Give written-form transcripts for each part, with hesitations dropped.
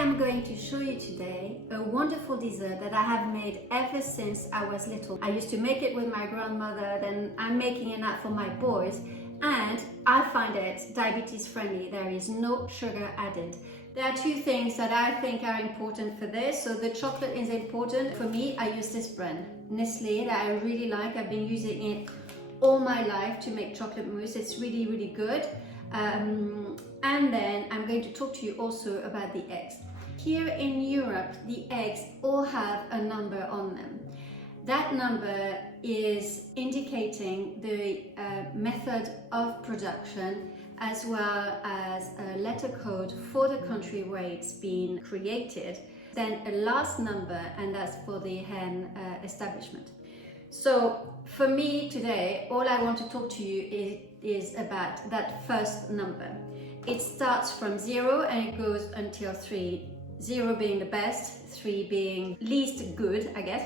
am going to show you today a wonderful dessert that I have made ever since I was little. I used to make it with my grandmother, then I'm making it now for my boys, and I find it diabetes friendly. There is no sugar added. There are two things that I think are important for this. So the chocolate is important. For me, I use this brand, Nestlé, that I really like. I've been using it all my life to make chocolate mousse. It's really, really good. And then I'm going to talk to you also about the eggs. Here in Europe, the eggs all have a number on them. That number is indicating the method of production, as well as a letter code for the country where it's been created, then a last number, and that's for the hen establishment. So for me today, all I want to talk to you is about that first number. It starts from 0 and it goes until 3. 0 being the best, 3 being least good, I guess.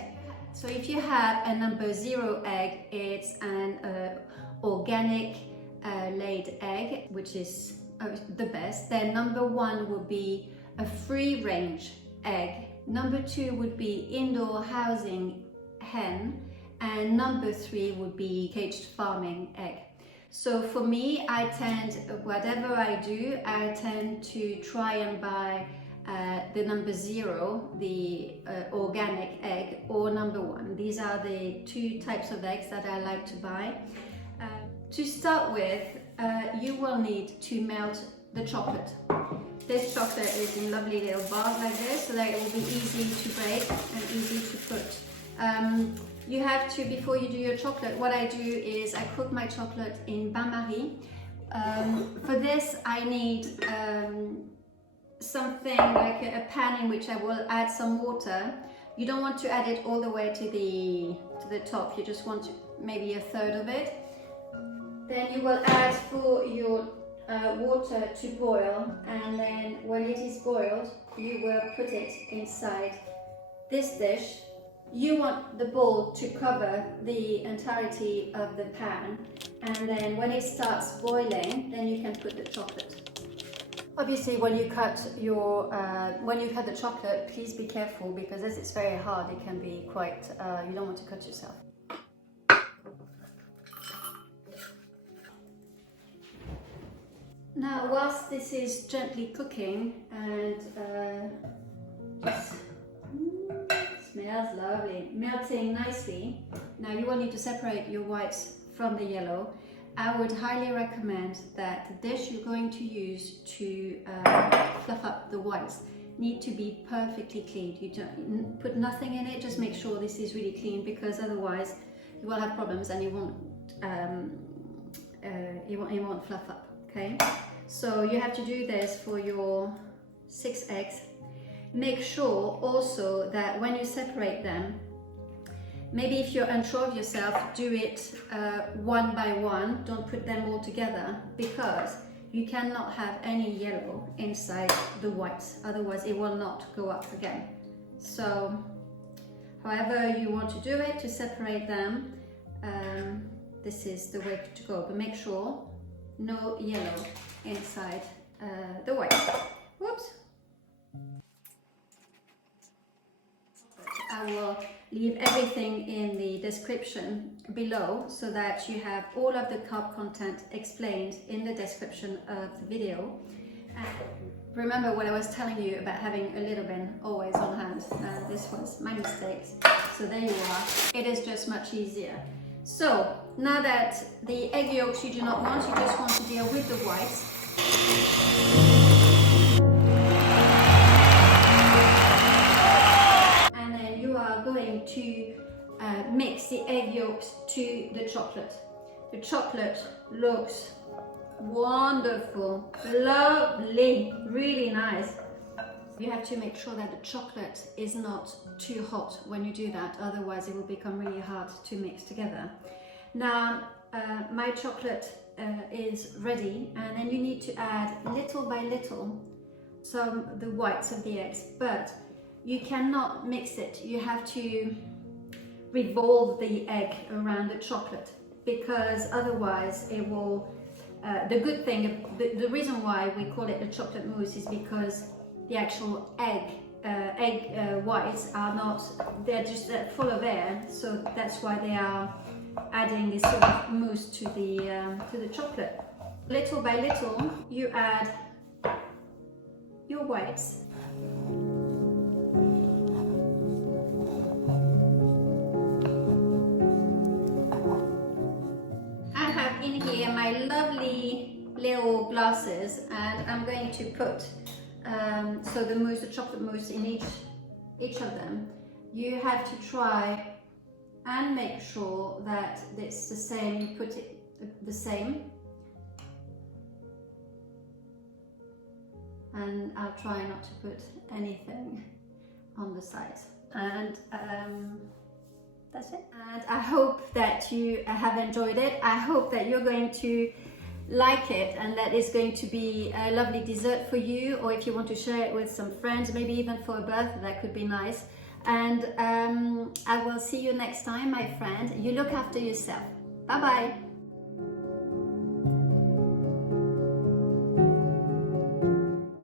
So if you have a number 0 egg, it's an organic laid egg, which is the best. Then number 1 would be a free range egg. Number 2 would be indoor housing hen. And number 3 would be caged farming egg. So for me, whatever I do, I tend to try and buy the number 0, the organic egg, or number 1. These are the two types of eggs that I like to buy. To start with, you will need to melt the chocolate. This chocolate is in lovely little bars like this, so that it will be easy to break and easy to put. You have to, before you do your chocolate, what I do is I cook my chocolate in bain-marie. For this, I need something like a pan in which I will add some water. You don't want to add it all the way to the top. You just want maybe a third of it. Then you will add for your water to boil, and then when it is boiled, you will put it inside this dish. You want the bowl to cover the entirety of the pan, and then when it starts boiling, then you can put the chocolate. Obviously, when you cut the chocolate, please be careful, because as it's very hard, it can be quite. You don't want to cut yourself. Now, whilst this is gently cooking and smells lovely, melting nicely. Now you will need to separate your whites from the yellow. I would highly recommend that the dish you're going to use to fluff up the whites need to be perfectly cleaned. You don't put nothing in it, just make sure this is really clean, because otherwise you will have problems and it won't fluff up, okay? So you have to do this for your 6 eggs. Make sure also that when you separate them, maybe if you're unsure of yourself, do it one by one. Don't put them all together, because you cannot have any yellow inside the whites, otherwise it will not go up again. So however you want to do it to separate them, this is the way to go, but make sure no yellow inside the white. Whoops. I will leave everything in the description below, so that you have all of the carb content explained in the description of the video. And remember what I was telling you about having a little bin always on hand. This was my mistake. So there you are. It is just much easier. So now that the egg yolks you do not want, you just want to deal with the whites. Going to mix the egg yolks to the chocolate. The chocolate looks wonderful, lovely, really nice. You have to make sure that the chocolate is not too hot when you do that, otherwise it will become really hard to mix together. Now my chocolate is ready, and then you need to add little by little the whites of the eggs, but you cannot mix it. You have to revolve the egg around the chocolate, because otherwise it will, the good thing, the reason why we call it a chocolate mousse is because the actual egg whites are not, they're just full of air, so that's why they are adding this sort of mousse to the chocolate. Little by little you add your whites. I have in here my lovely little glasses, and I'm going to put so the mousse, the chocolate mousse in each of them. You have to try and make sure that it's the same, you put it the same. And I'll try not to put anything on the side. And that's it. And I hope that you have enjoyed it. I hope that you're going to like it and that it's going to be a lovely dessert for you, or if you want to share it with some friends, maybe even for a birthday, that could be nice. And I will see you next time, my friend. You look after yourself. Bye bye.